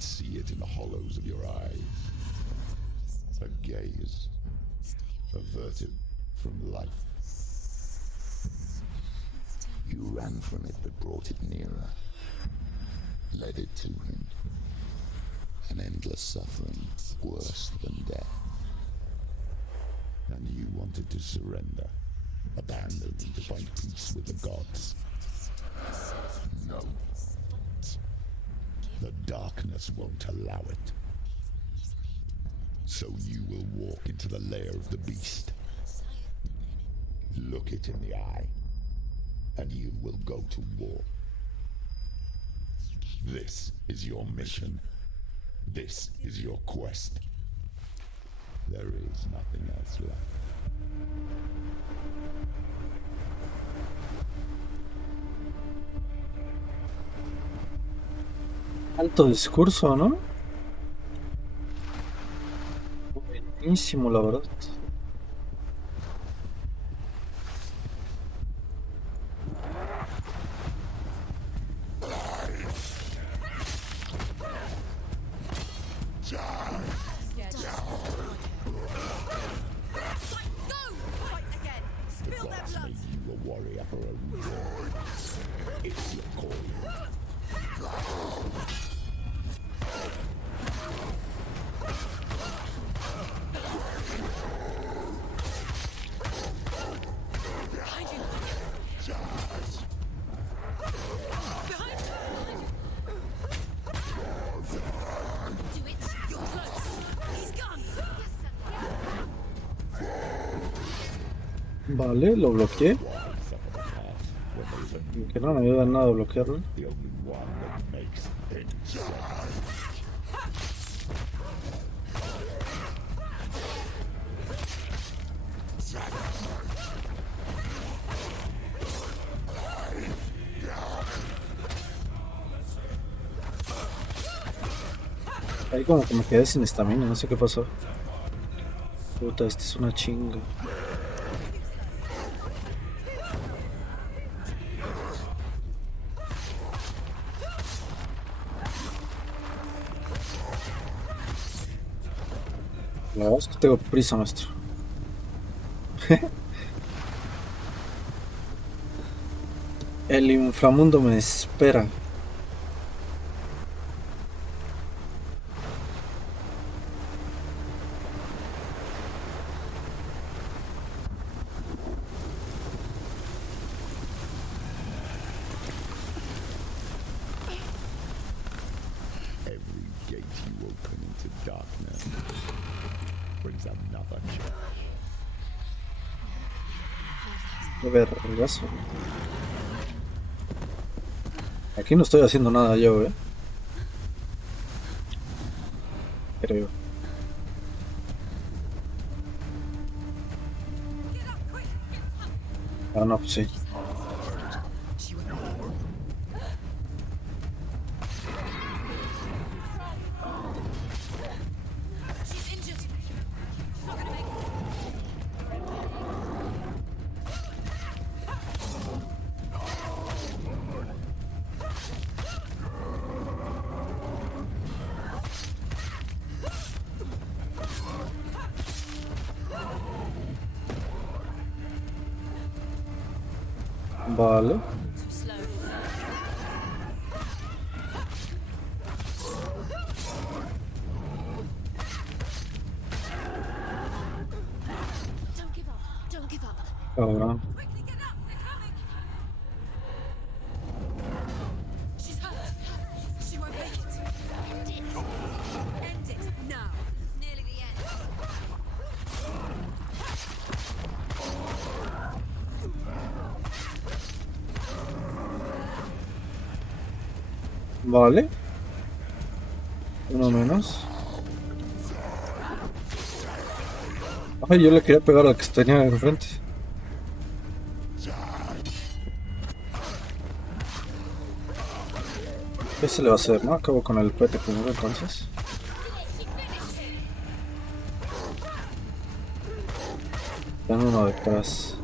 could see it in the hollows of your eyes. A gaze averted from life. You ran from it but brought it nearer, led it to him. An endless suffering worse than death. And you wanted to surrender, abandon to find peace with the gods. No. The darkness won't allow it. So you will walk into the lair of the beast. Look it in the eye, and you will go to war. This is your mission. This is your quest. There is nothing else left. Alto discurso, ¿no? Buenísimo, la verdad. Vale, lo bloqueé. Que no me ayuda en nada a bloquearlo. Ahí como que me quedé sin estamina, no sé qué pasó. Puta, esta es una chinga. La verdad es que tengo prisa, maestro. El inframundo me espera. Vergazo. Aquí no estoy haciendo nada yo, creo. Ah, no, pues sí. Vale. Ahora. Vale. Uno menos. Ay, yo le quería pegar al que tenía enfrente. ¿Qué se le va a hacer, no? Acabo con el Puente primero entonces. Tengo uno detrás.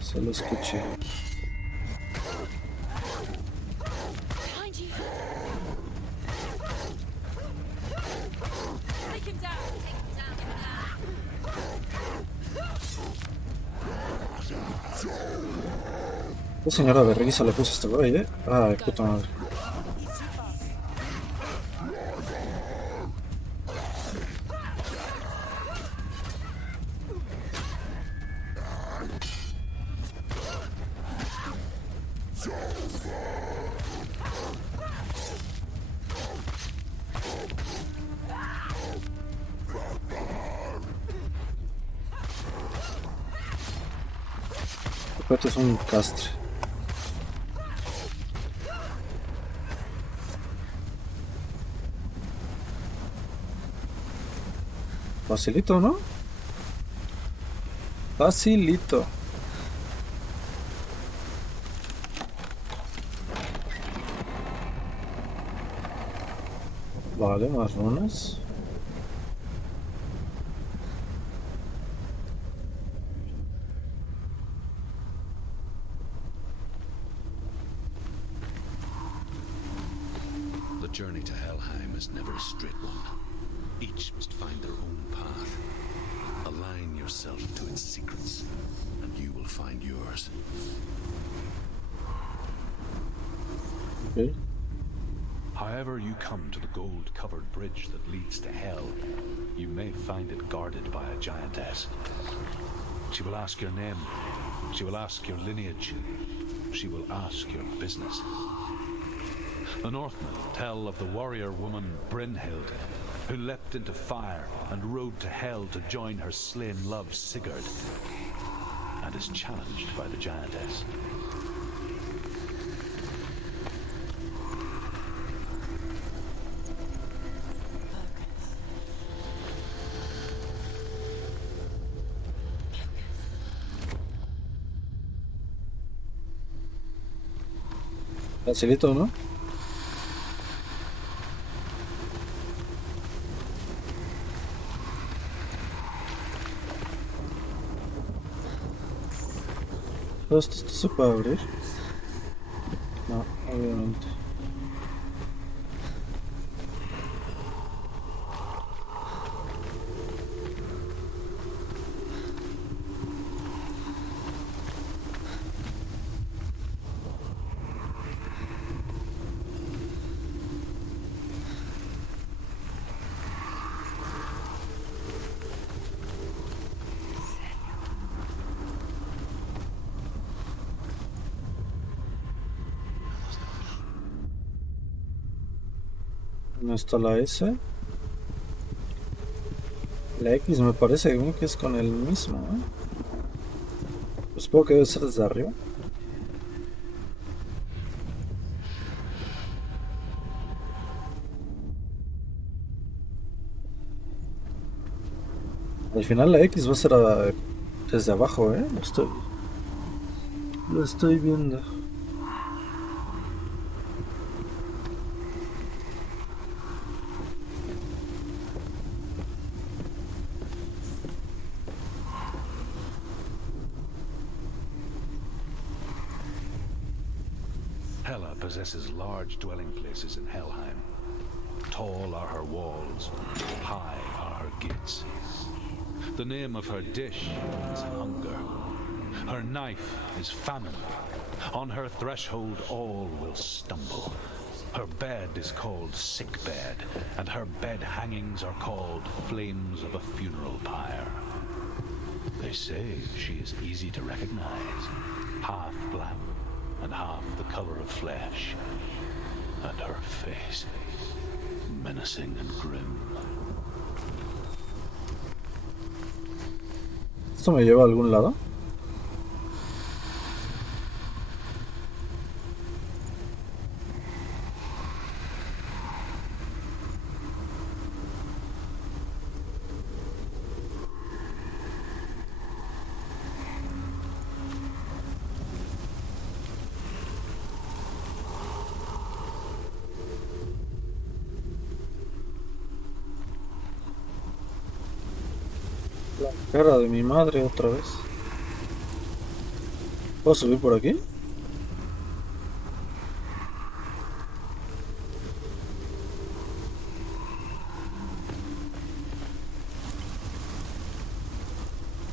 Se lo escuché. ¿Qué señora de risa le puso a este güey, Ay, puta madre. Esto es un castre. Facilito, ¿no? Facilito. Vale, más runas. The journey to Helheim is never a straight one. Each must find their own path. Align yourself to its secrets, and you will find yours. Okay. However you come to the gold-covered bridge that leads to Hell, you may find it guarded by a giantess. She will ask your name, she will ask your lineage, she will ask your business. The Northmen tell of the warrior woman Brynhild, who leapt into fire and rode to Hell to join her slain love Sigurd, and is challenged by the giantess. Facilito, ¿no? ¿Esto se puede abrir? No, obviamente. ¿Dónde está la S? La X me parece que es con el mismo, Pues supongo que debe ser desde arriba. Al final la X va a ser desde abajo, Lo estoy viendo. Hela possesses large dwelling places in Helheim. Tall are her walls, high are her gates. The name of her dish is hunger. Her knife is famine. On her threshold all will stumble. Her bed is called sick bed, and her bed hangings are called flames of a funeral pyre. They say she is easy to recognize, half black and half the color of flesh, and her face menacing and grim. ¿Esto me lleva a algún lado? La cara de mi madre otra vez. ¿Puedo subir por aquí?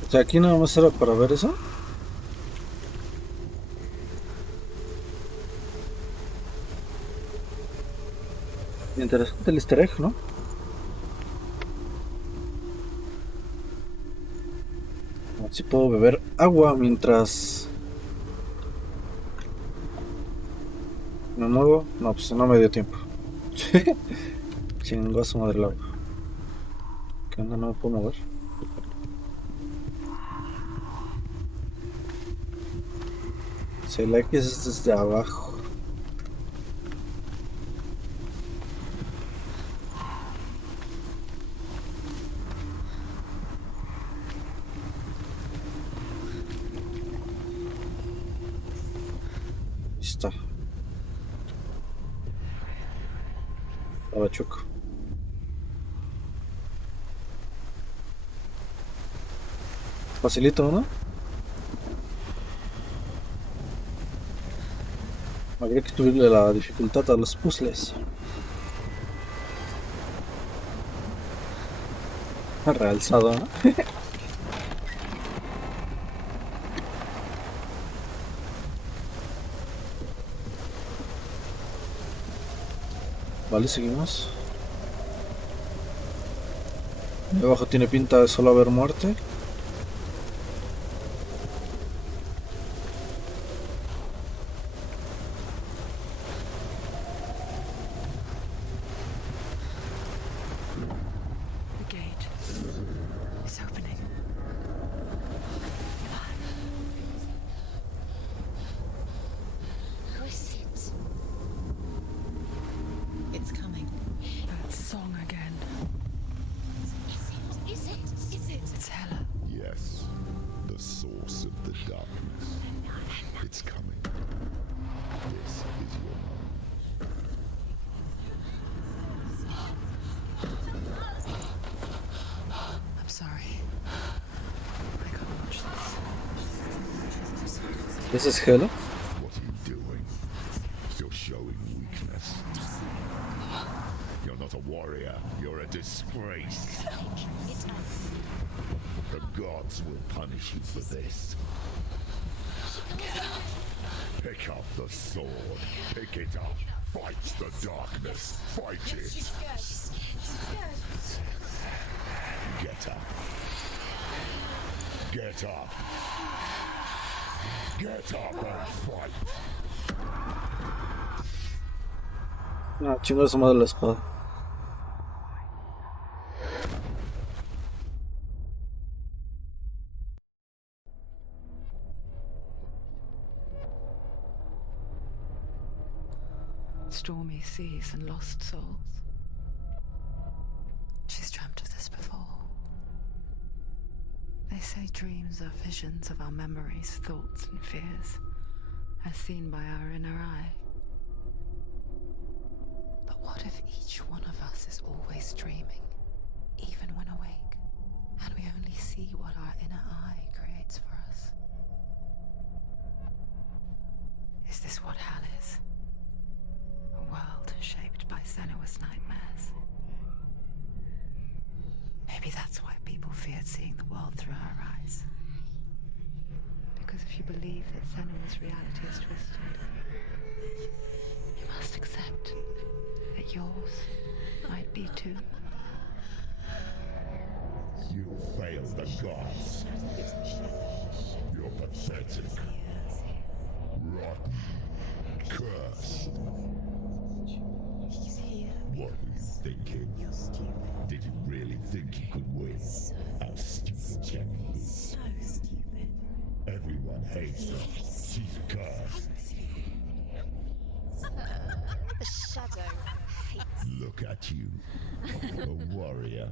O sea, aquí nada más era para ver eso. Interesante el easter egg, ¿no? A ver si puedo beber agua mientras me muevo. No, pues no me dio tiempo. Chingó a su madre el agua. ¿Qué onda? No me puedo mover. Si la X es desde abajo. Ahí está. Abachuco. Facilito, ¿no? Habría que subirle la dificultad a los puzzles. Realzado, ¿no? Vale, seguimos. De abajo tiene pinta de solo haber muerte. This is Hella. What are you doing? Still showing weakness. You're not a warrior. You're a disgrace. The gods will punish you for this. Pick up the sword. Pick it up. Fight the darkness. Fight it. Get up. Get up. Get up and fight. Ah, chingó a su madre la espada. Stormy seas and lost souls. She's dreamt of this before. They say dreams are visions of our memories, thoughts and fears, as seen by our inner eye. But what if each one of us is always dreaming, even when awake, and we only see what our inner eye creates for us? Is this what hell is? A world shaped by Senua'S nightmares. Maybe that's why people feared seeing the world through her eyes. Because if you believe that Senua'S reality is twisted, you must accept that yours might be too. You failed the gods. You're pathetic. Rotten. Cursed. What were you thinking? Did you really think you could win? How stupid can you be? So stupid. Everyone hates her. She's cursed. The shadow hates. Look at you. A warrior.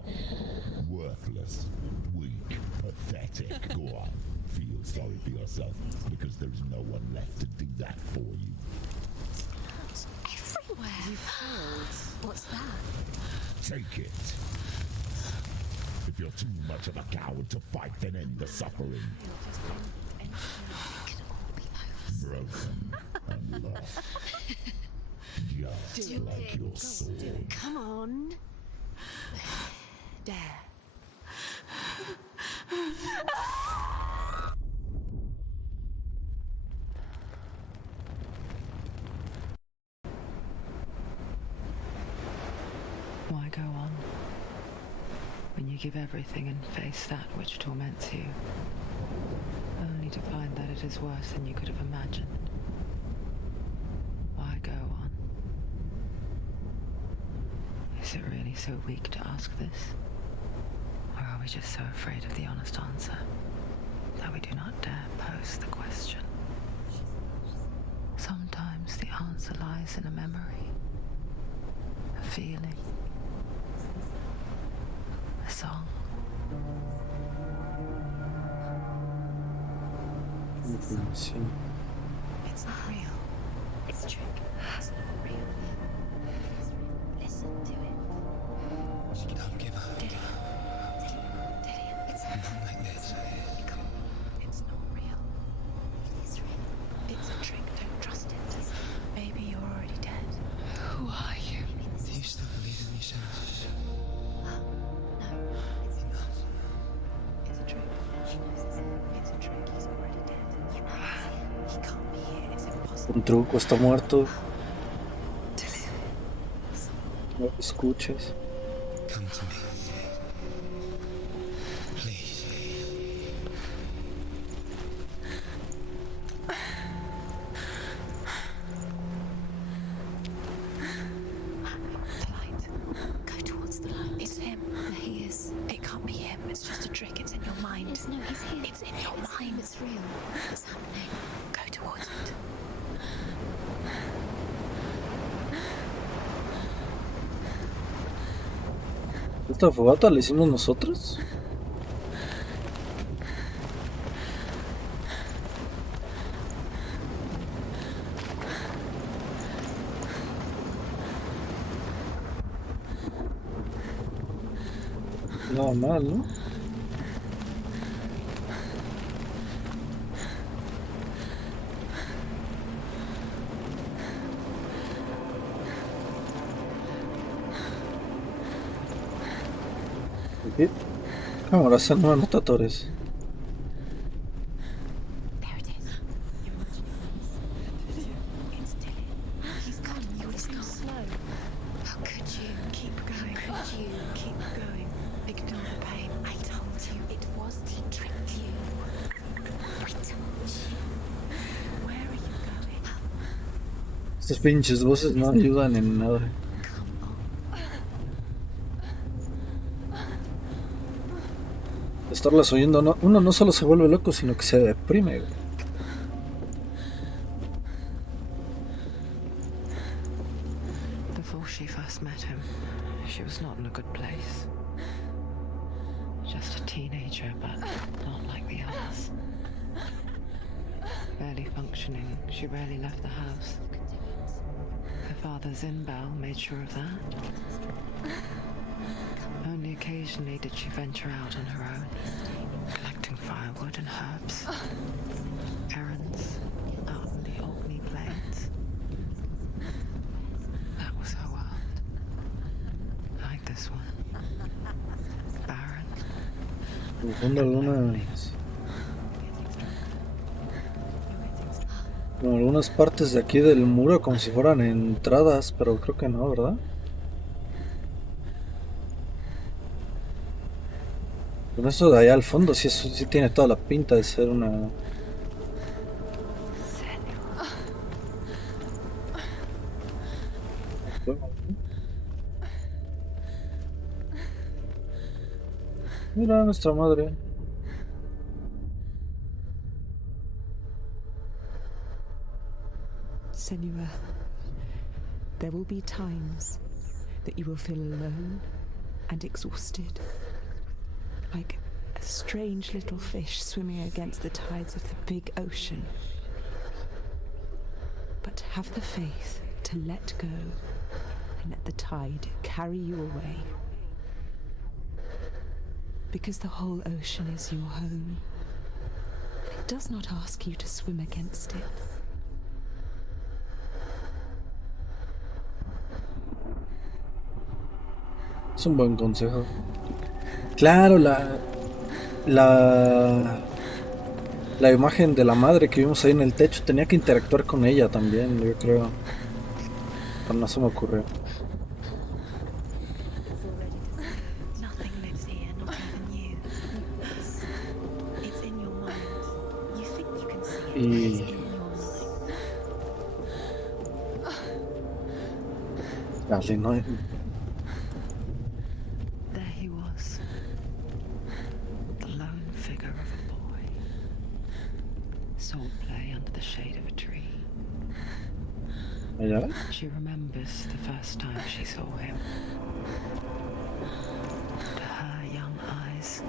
Worthless. Weak. Pathetic. Go on. Feel sorry for yourself, because there is no one left to do that for you. Everywhere. You failed. What's that? Take it. If you're too much of a coward to fight, then end the suffering. It can all be over. Broken and lost. Just like your soul. Come on. Dare. Why go on when you give everything and face that which torments you, only to find that it is worse than you could have imagined? Why go on? Is it really so weak to ask this? Or are we just so afraid of the honest answer that we do not dare pose the question? Sometimes the answer lies in a memory, a feeling, a song. Información. It's not real. It's a trick. It's not real. Listen to it. Don't give up. Did it? It's Not like this. It's not real. It is real. It's a trick. Don't trust it. Maybe you're already dead. Who are you? Do you still believe in me, Senua'S? No, it's not. It's a trick. She knows it's a trick. He's already dead. He can't be here. It's impossible. Un truco, está muerto. No lo escuches. Come to me. Please. The light. Go towards the light. It's him. He is. It can't be him. It's just a trick. It's in your mind. No, he's here. It's in your mind. It's real. It's happening. Go towards it. ¿Esta fogata la hicimos nosotros? Nada mal, ¿no? ¿Qué? Ahora se no anotadores. There it is. It's Dylan. He's gone. You're too slow. How could you keep going? How could you keep going? Ignore the pain. I told you it was to trick you. I told you. Where are you going? Estas pinches voces no ayudan en nada. Come on. Estarlas oyendo, no, uno no solo se vuelve loco, sino que se deprime, güey. Before she first met him, she was not in a good place. Just a teenager, but not like the others. Barely functioning, she rarely left the house. Her father's in-bell made sure of that. Only occasionally did she venture out on her own, collecting firewood and herbs. Errands out on the Orkney plains. That was her world. Like this one. Barren. Confundo algunas partes de aquí del muro como si fueran entradas, pero creo que no, ¿verdad? Con esto de allá al fondo sí tiene toda la pinta de ser una... Mira nuestra madre. Senua, there will be times that you will feel alone and exhausted, like a strange little fish swimming against the tides of the big ocean. But have the faith to let go and let the tide carry you away. Because the whole ocean is your home. It does not ask you to swim against it. Es un buen consejo. Claro, la imagen de la madre que vimos ahí en el techo tenía que interactuar con ella también, yo creo. Pero no se me ocurrió. Y... Dale, no... There he was, the lone figure of a boy. Sword play under the shade of a tree. ¿Allá? She remembers the first time she saw him. To her young eyes,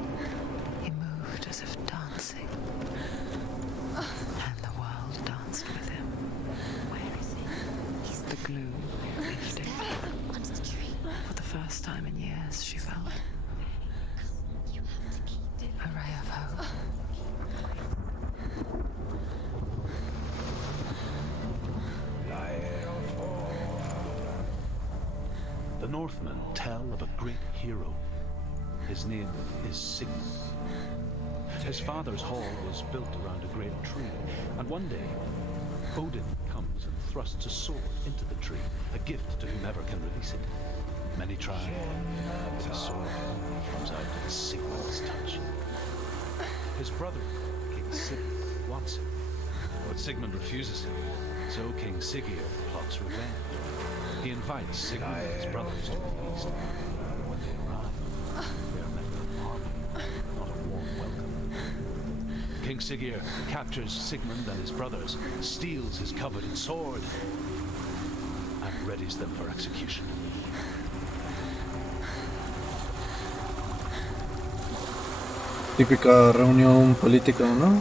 he moved as if dancing. And the world danced with him. Where is he? He's The glue lifted. there, under the tree. For the first time in years, she felt You have to keep doing a ray of hope. The Northmen tell of a great hero. His name is Sigmund. His father's hall was built around a great tree, and one day, Odin comes and thrusts a sword into the tree, a gift to whomever can release it. Many try, but the sword comes out at Sigmund's touch. His brother, King Sigurd, wants him, but Sigmund refuses him, so King Sigurd plots revenge. He invites Sigmund and his brothers to a feast. When they arrive, they are met with an army, not a warm welcome. King Sigurd captures Sigmund and his brothers, steals his coveted sword, and readies them for execution. Típica reunión política, ¿no?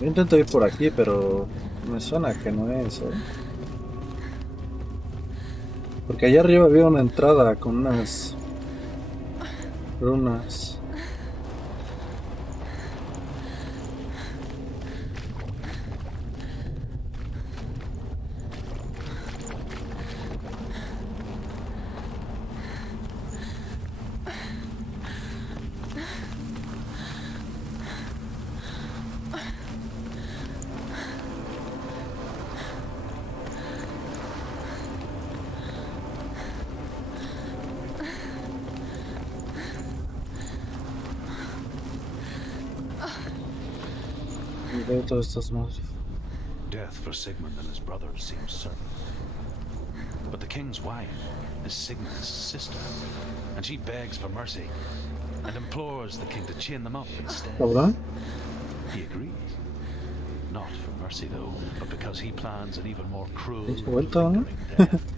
Yo intento ir por aquí, pero me suena que no es, ¿eh? Porque allá arriba había una entrada con unas runas. Y veo todas estas madres. Death for Sigmund and his brothers seems certain. But the king's wife is Sigmund's sister, and she begs for mercy and implores the king to chain them up instead. ¿Habrá? He agrees. Not for mercy, though, but because he plans an even more cruel ¿Es vuelta, no? lingering death.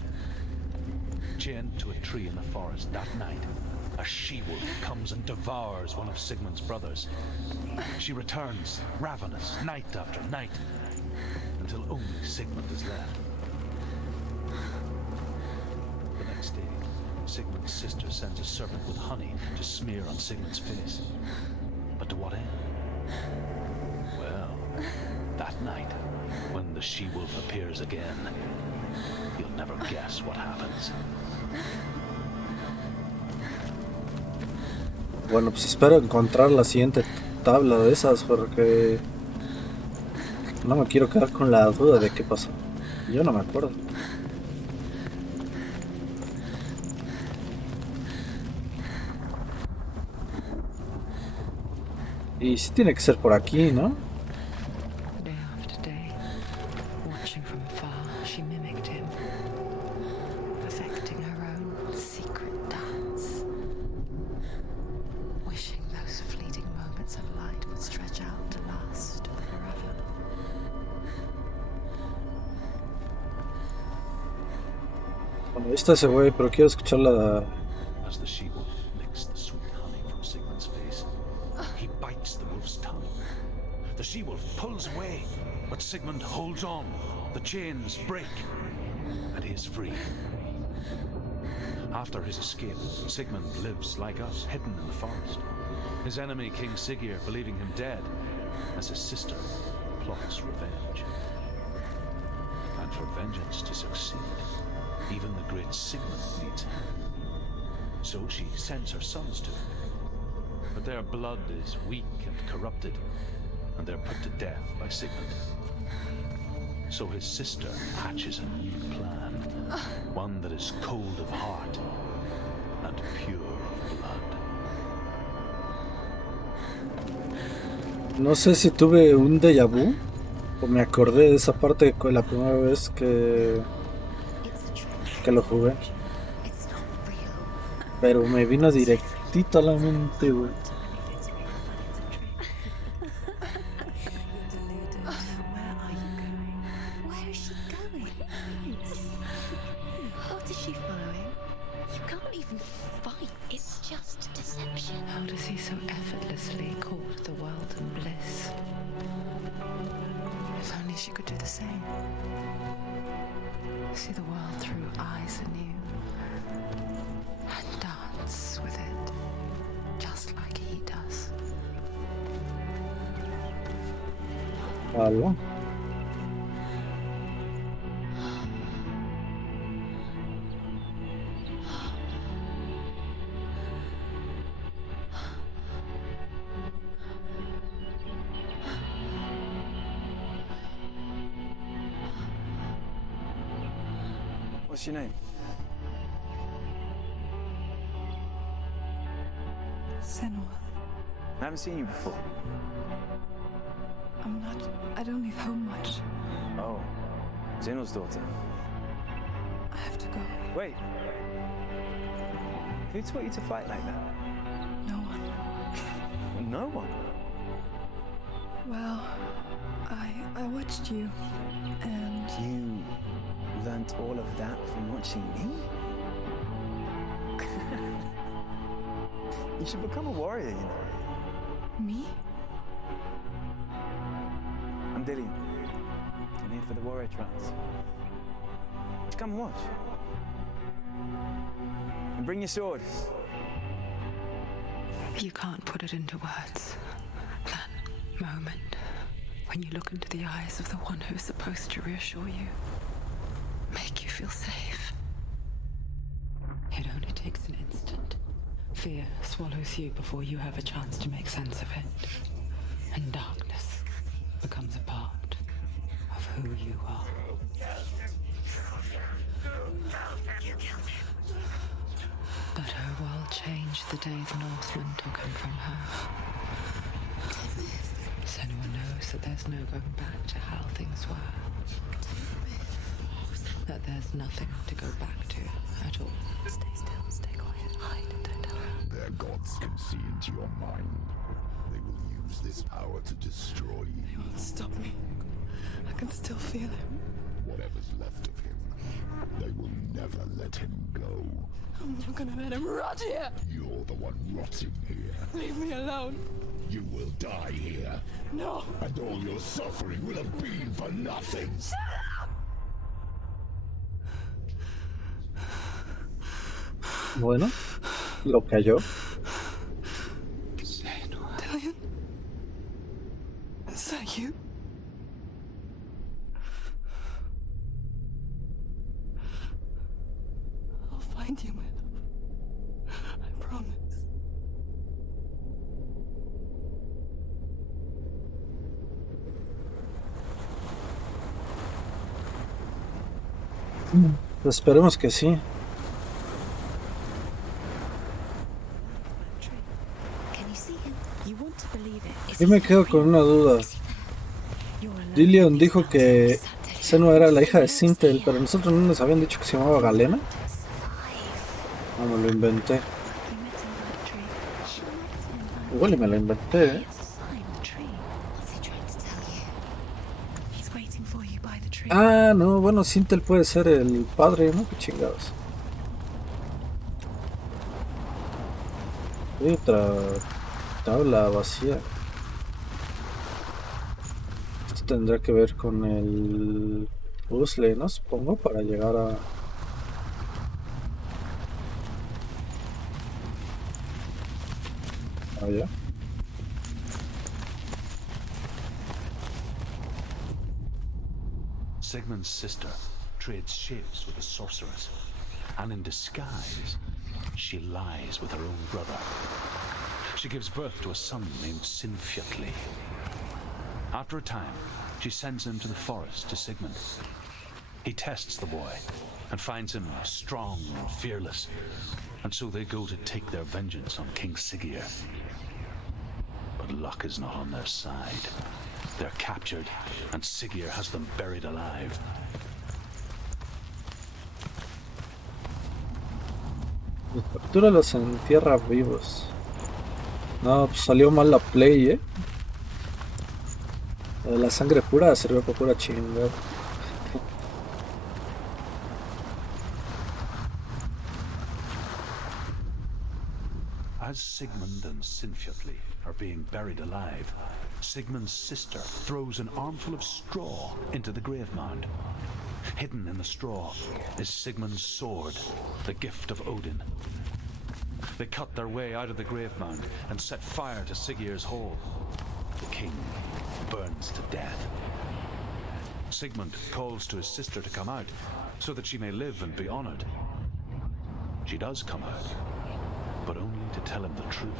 Chained to a tree in the forest that night, a she-wolf comes and devours one of Sigmund's brothers. She returns, ravenous, night after night, until only Sigmund is left. The next day, Sigmund's sister sends a servant with honey to smear on Sigmund's face. But to what end? Well, that night, when the she-wolf appears again, you'll never guess what happens. Bueno, pues espero encontrar la siguiente tabla de esas porque no me quiero quedar con la duda de qué pasó. Yo no me acuerdo. Y sí tiene que ser por aquí, ¿no? Day after day, watching from afar, she mimicked him, perfecting her own secret dance, wishing those fleeting moments of light would stretch out to last forever. Bueno, ahí está ese güey, pero quiero escuchar la... As the she-wolf licks the sweet honey from Sigmund's face, he bites the wolf's tongue. The she-wolf pulls away, but Sigmund holds on. The chains break, and he is free. After his escape, Sigmund lives like us, hidden in the forest. His enemy, King Sigurd, believing him dead, as his sister plots revenge. And for vengeance to succeed, even the great Sigmund needs help. So she sends her sons to him. But their blood is weak and corrupted, and they're put to death by Sigmund. So his sister hatches a new plan, one that is cold of heart and pure of blood. No sé si tuve un déjà vu o me acordé de esa parte con la primera vez que lo jugué. Pero me vino directito a la mente, güey. How does he so effortlessly court the world and bliss? If only she could do the same. See the world through eyes anew and dance with it, just like he does. Algo. What's your name? Senua. I haven't seen you before. I don't leave home much. Oh, Zenua'S daughter. I have to go. Wait. Who taught you to fight like that? No one. No one. Well, I watched you, and You learnt all of that from watching me? You should become a warrior, you know. me? I'm Dillian. I'm here for the warrior trials. Just come and watch. And bring your sword. You can't put it into words. That moment when you look into the eyes of the one who's supposed to reassure you, make you feel safe. It only takes an instant. Fear swallows you before you have a chance to make sense of it. And darkness becomes a part of who you are. But her world changed the day the Northmen took him from her. Senua knows that there's no going back to how things were. That there's nothing to go back to at all. Stay still, stay quiet, hide, don't tell her. Their gods can see into your mind. They will use this power to destroy you. They won't stop me. I can still feel him. Whatever's left of him, they will never let him go. I'm not gonna let him rot here. You're the one rotting here. Leave me alone. You will die here. No. And all your suffering will have been for nothing. Bueno, lo cayó. Dillian? Is that you? I'll find you, my love. I promise. Esperemos que sí. Yo me quedo con una duda. Dillian dijo que Senua era la hija de Sintel, pero nosotros no nos habían dicho que se llamaba Galena. No, me lo inventé. Igual y me lo inventé, ¿eh? Ah, no, bueno, Sintel puede ser el padre, ¿no? Qué chingados. Hay otra tabla vacía. Esto tendrá que ver con el puzzle, ¿no? Supongo, para llegar a... allá. Sigmund's sister trades shapes with the sorceress, and in disguise, she lies with her own brother. She gives birth to a son named Sinfjotli. After a time, she sends him to the forest to Sigmund. He tests the boy and finds him strong and fearless, and so they go to take their vengeance on King Siggeir. But luck is not on their side. They're captured, and Siggeir has them buried alive. Los captura, los entierra vivos. No, pues salió mal la play, La sangre pura sirvió para pura chingada. As Sigmund and Sinfjotli are being buried alive, Sigmund's sister throws an armful of straw into the grave mound. Hidden in the straw is Sigmund's sword, the gift of Odin. They cut their way out of the grave mound and set fire to Siggeir's hall. The king burns to death. Sigmund calls to his sister to come out so that she may live and be honored. She does come out, but only to tell him the truth.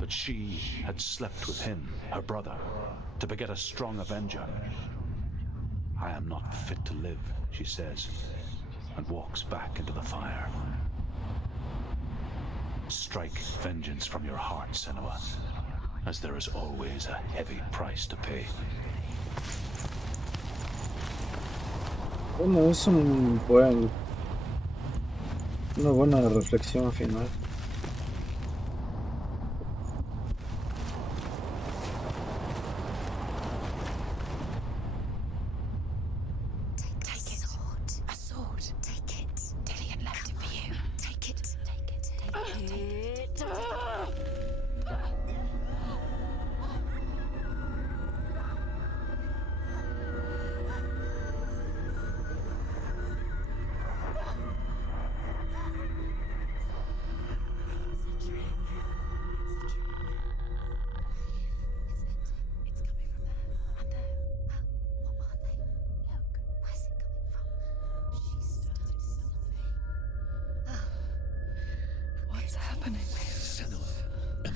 That she had slept with him, her brother, to beget a strong avenger. I am not fit to live, she says, and walks back into the fire. Strike vengeance from your heart, Senua, as there is always a heavy price to pay. Bueno, es una buena reflexión final.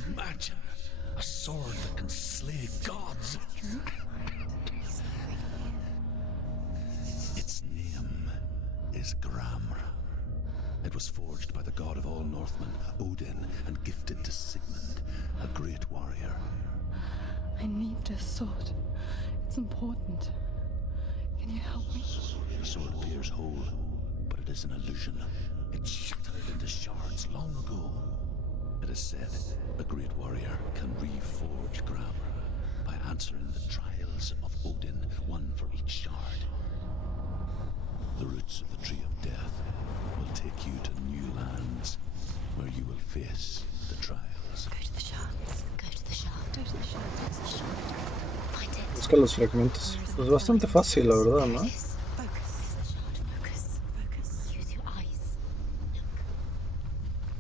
Imagine a sword that can slay gods. Its name is Gramr. It was forged by the god of all Northmen, Odin, and gifted to Sigmund, a great warrior. I need this sword. It's important. Can you help me? The sword appears whole, but it is an illusion. It shattered into shards long ago. It is said a great warrior can reforge Gramr by answering the trials of Odin, one for each shard. The roots of the Tree of Death will take you to new lands where you will face the trials. Go to the shards. Go to the shard. Go to the shards. What's the shard? Find it. Busca los fragmentos. Pues bastante fácil, la verdad, ¿no? Focus. Focus. Focus. Use your eyes. Look.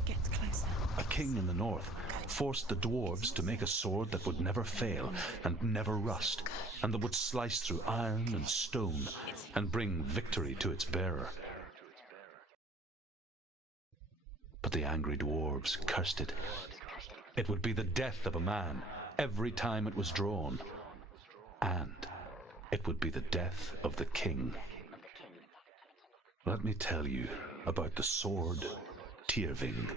Get closer. A king in the north forced the dwarves to make a sword that would never fail and never rust, and that would slice through iron and stone and bring victory to its bearer. But the angry dwarves cursed it. It would be the death of a man every time it was drawn, and it would be the death of the king. Let me tell you about the sword Tyrving.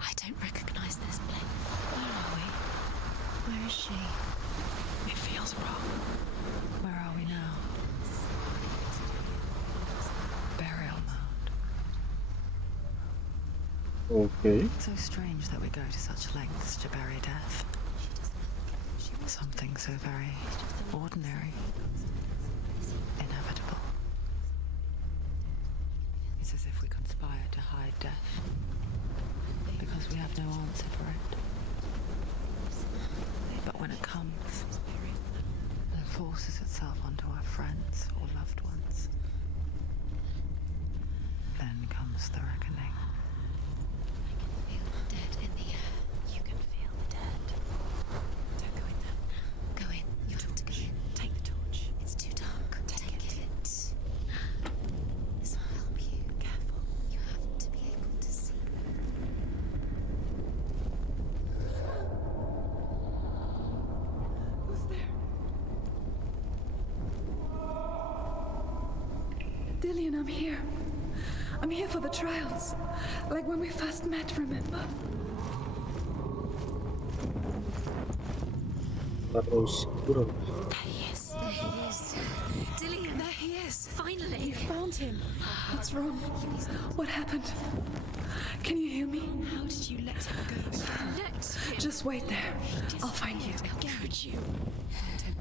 I don't recognize this place. Where are we? Where is she? It feels wrong. Where are we now? Burial mound. Okay. So strange that we go to such lengths to bury death. Something so very ordinary, inevitable. It's as if we conspire to hide death, because we have no answer for it. But when it comes, and forces itself onto our friends or loved ones, then comes the reckoning. I can feel the dead in the air. You can feel the dead. Don't go in there. Go in. You're told to go in. Take the torch. It's too dark. Take it. This will help you. Careful. You have to be able to see. Who's there? here. I'm here for the trials. Like when we first met, remember? Barro oscuro. There he is. There he is. Dillian, there he is. Finally. You found him. What's wrong? What happened? Can you hear me? How did you let him go? Just wait there. I'll find you. How could you? Find him.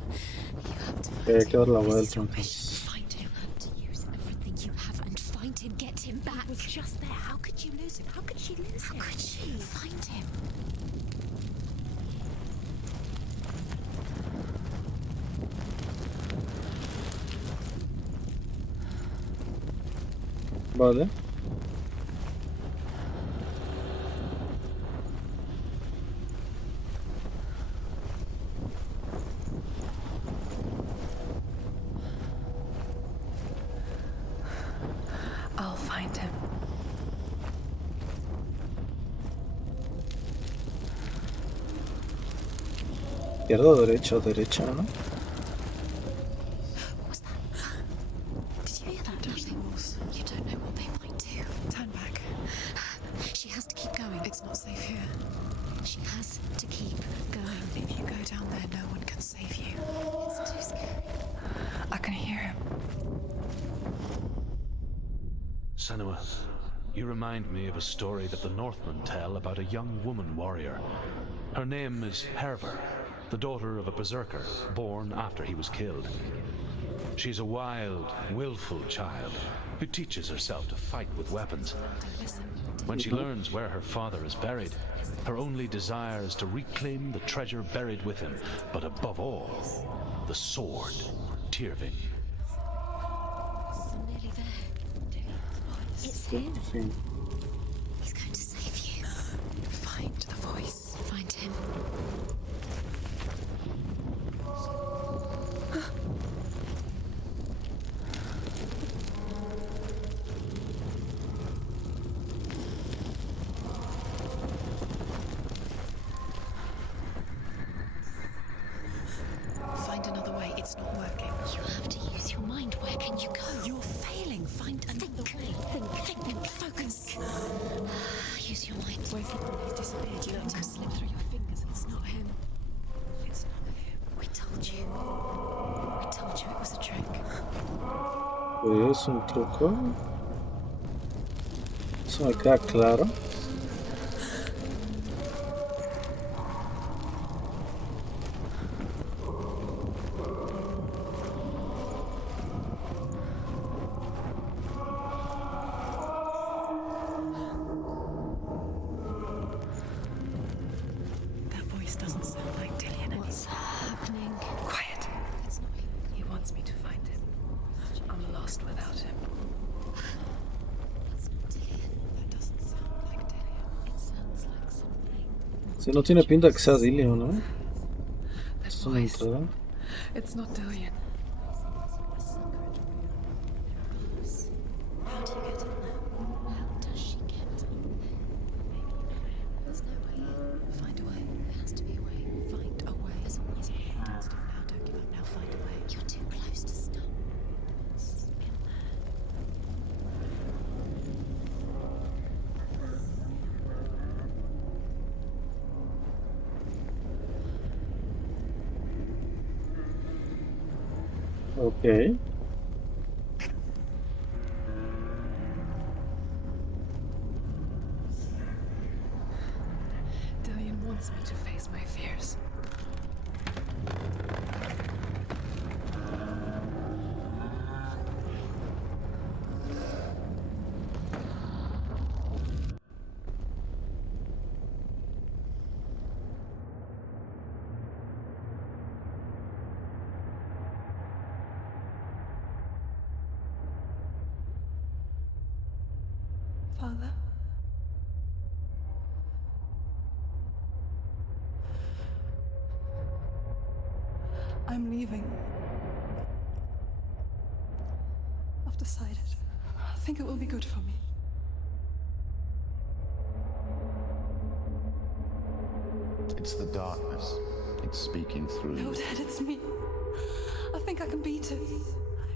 You have to find Hay que dar la him. vuelta entonces. Find him. You have to use everything you have and find him. Get him back. He was just there. How could you lose him? How could she lose him? How could she? Find him. Vale. I'll find him. Izquierda, derecha, derecha, ¿no? What was that? Did you hear that? Touch the walls. You don't know what they might do. Turn back. She has to keep going. It's not safe here. She has to keep going. If you go down there, no one can save you. It's too scary. I can hear him. Senua, you remind me of a story that the Northmen tell about a young woman warrior. Her name is Herver, the daughter of a berserker born after he was killed. She's a wild, willful child who teaches herself to fight with weapons. When she learns where her father is buried, her only desire is to reclaim the treasure buried with him, but above all, the sword, Tyrving. I'm nearly there. It's him. Sí. He's going to save you. Find the voice. Find him. Find another way. It's not working. You have to use your mind. Where can you go? You're failing. Find another way. Think. Focus. Use your mind. Where's he? He's disappeared. You let him slip through your fingers. It's not him. It's not him. We told you. We told you it was a trick. Pues un truco. Eso me queda claro. That voice doesn't sound like Dillian anymore. What's happening? Quiet. It's not him. He wants me to find him. I'm lost without him. That's not Dillian. That doesn't sound like Dillian. It sounds like something. Si no tiene pinta que sea Dilio, ¿no? That Es una voice. entrada. It's not Dillian. How do you get in there? How does she get in there? There's no way in. Find a way. There has to be a way. Find a way. There's always a way. Don't stop now. Don't give up now. Find a way. You're too close to stop. It's in there. Ok. Dillian wants me to face my fears. Father? I'm leaving. I've decided. I think it will be good for me. It's the darkness. It's speaking through No, you. Dad, it's me. I think I can beat it.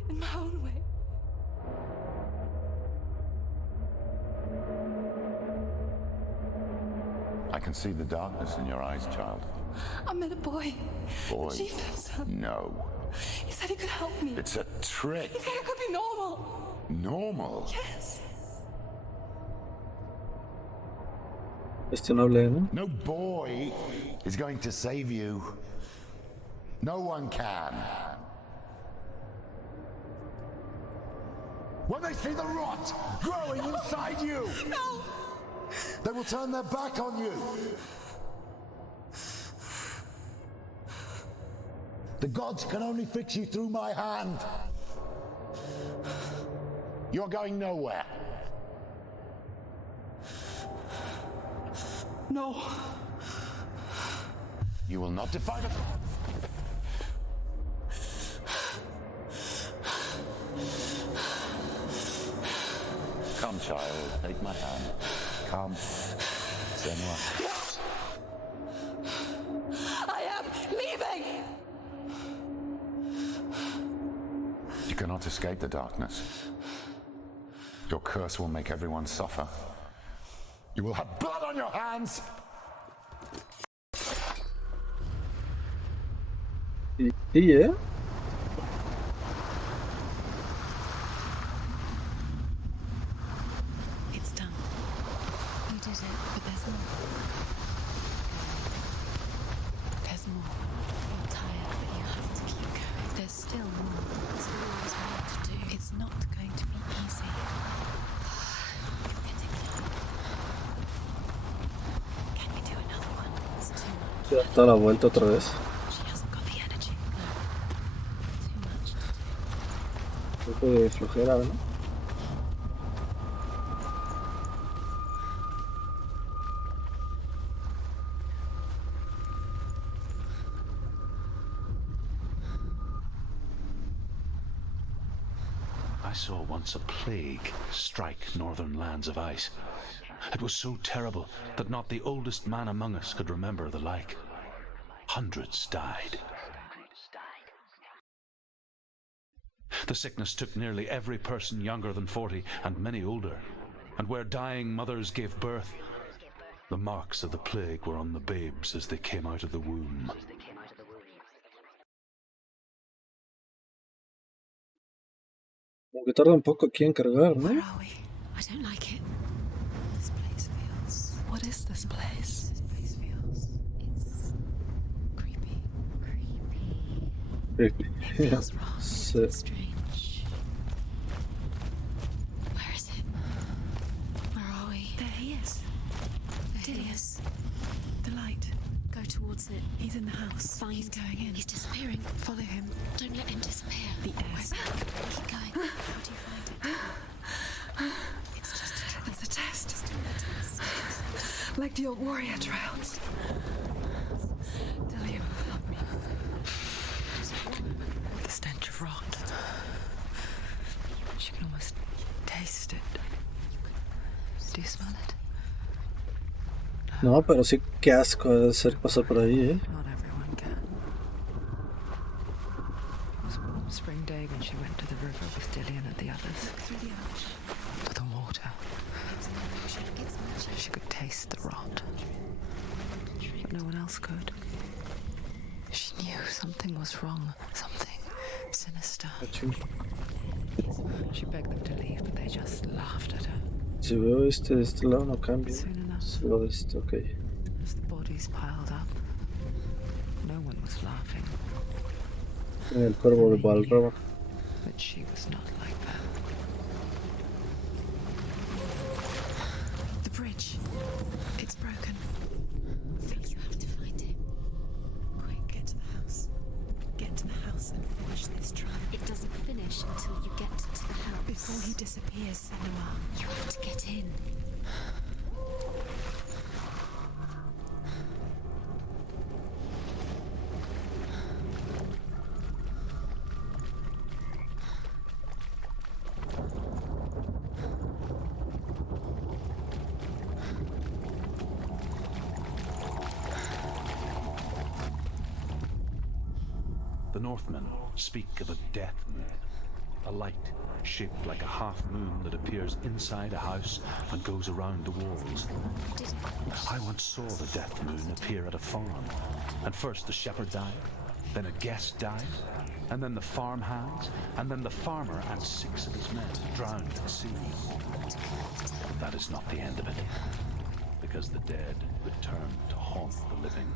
In my own way. can see the darkness in your eyes, child. I met a boy. Boy? Chief said so. No. He said he could help me. It's a trick. He said I could be normal. Normal? Yes. Cuestionable, ¿no? No boy is going to save you. No one can. When they see the rot growing inside you, No. they will turn their back on you. The gods can only fix you through my hand. You're going nowhere. No. You will not defy the... Come, child, take my hand. Come. Senua. I am leaving. You cannot escape the darkness. Your curse will make everyone suffer. You will have blood on your hands! Yeah. It's done. You did it, but there's more. There's more. You're tired, but you have to keep going. There's still more. There's always more to do. It's not going to be easy. Can we do another one? It's too much. Ya está la vuelta otra vez. She hasn't got the energy. Too much. Un poco de flojera, ¿no? I saw once a plague strike northern lands of ice. It was so terrible that not the oldest man among us could remember the like. Hundreds died. The sickness took nearly every person younger than 40 and many older. And where dying mothers gave birth, the marks of the plague were on the babes as they came out of the womb. Como que tarda un poco aquí en cargar, ¿no? Where are we? I don't like it. This place feels... What is this place? This place feels... It's... creepy. Creepy. It feels wrong. Sí. Strange. Where is it? Where are we? There he is. There he is. The light. Go towards it. He's in the house. He's going in. He's disappearing. Follow him. Don't let him disappear. The air. Keep going. How do you find it? It's just a trial. It's a test. Like the old warrior trials. Delia will help me. The stench of rot. She can almost taste it. Do you smell it? No, pero sí, qué asco de ser pasar por ahí, ¿eh? Not everyone can. It was a warm spring day when she went to the river with Dillian and the others. Through the ash. To the water. It's magic. It's magic. She could taste the rot. But no one else could. She knew something was wrong. Something sinister. She begged them to leave, but they just laughed at her. Si veo de este lado no cambia. Soon enough, Solo de este, ok. as the bodies piled up, no one was laughing. El cuervo de Balrog. But she was not like that. The bridge. It's broken. You have to find it. Quick, get to the house. Get to the house and finish this trial. It doesn't finish until you get to the house. Before he disappears, Senua. You have to get in. The Northmen speak of a death moon, a light shaped like a half moon that appears inside a house and goes around the walls. I once saw the death moon appear at a farm, and first the shepherd died, then a guest died, and then the farmhands, and then the farmer and 6 of his men drowned at sea. But that is not the end of it, because the dead return to haunt the living.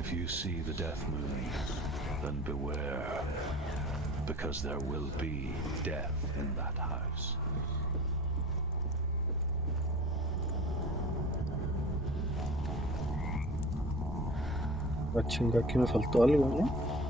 If you see the death moon, then beware, because there will be death in that house. Ah, chinga, aquí me faltó algo, ¿no?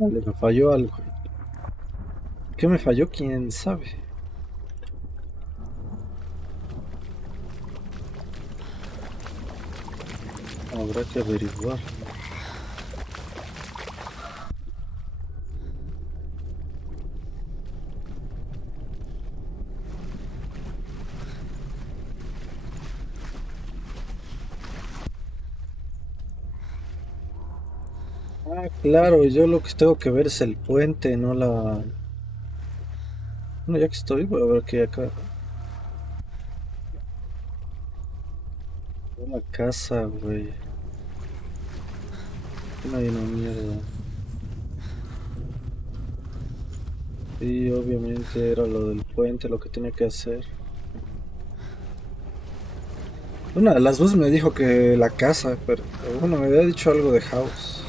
Vale, me falló algo. ¿Qué me falló? ¿Quién sabe? Habrá que averiguar. Ah, claro, yo lo que tengo que ver es el puente, no la... Bueno, ya que estoy, voy a ver qué hay acá. La casa, güey. No hay una mierda. Sí, obviamente era lo del puente lo que tenía que hacer. Una de las dos me dijo que la casa, pero bueno, me había dicho algo de house.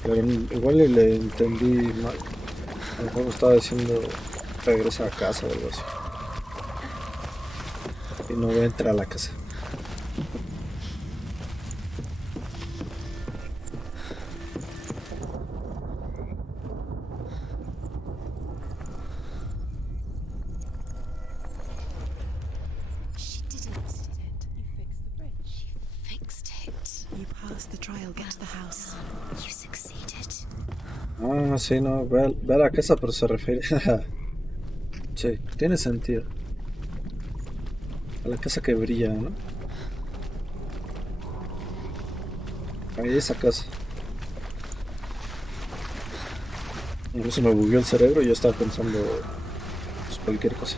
Pero igual le entendí mal. A lo mejor me estaba diciendo regresa a casa o algo así. Y no voy a entrar a la casa. Ah, sí, no, ve a la casa, pero se refiere a... Sí, tiene sentido. A la casa que brilla, ¿no? Ahí esa casa. Incluso me bugueó el cerebro y yo estaba pensando pues, cualquier cosa.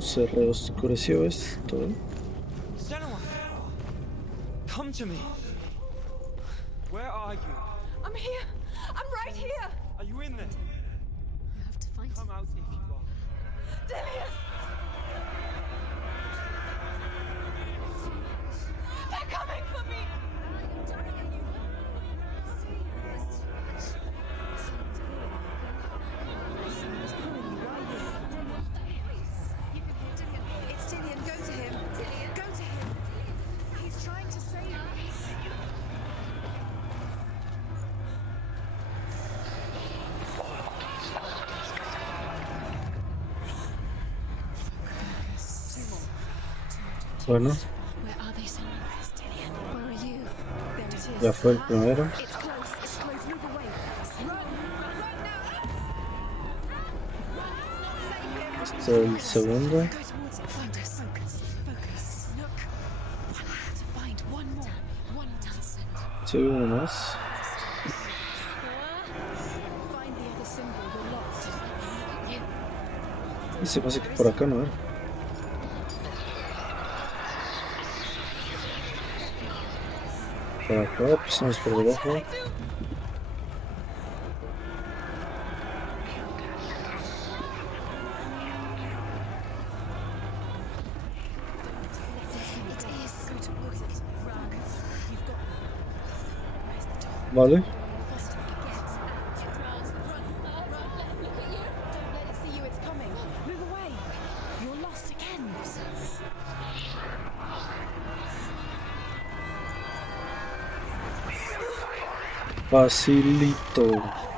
Se reoscureció esto. Senua, come to me. Where are you? I'm here. I'm right here. Are you in there? You have to find Come out if you are. Dillian! They're coming for me! You're dying, are you? See, there's too much. Someone's calling you. Why are you? What's that voice? You can hear Dillian. It's Dillian. Go to him. Dillian. Go to him. He's trying to save us. Bueno, ya fue el primero. Este es el segundo. Sí, uno más. Y se pasa que por acá no era. por acá, pasamos por debajo. Vale. Facilito.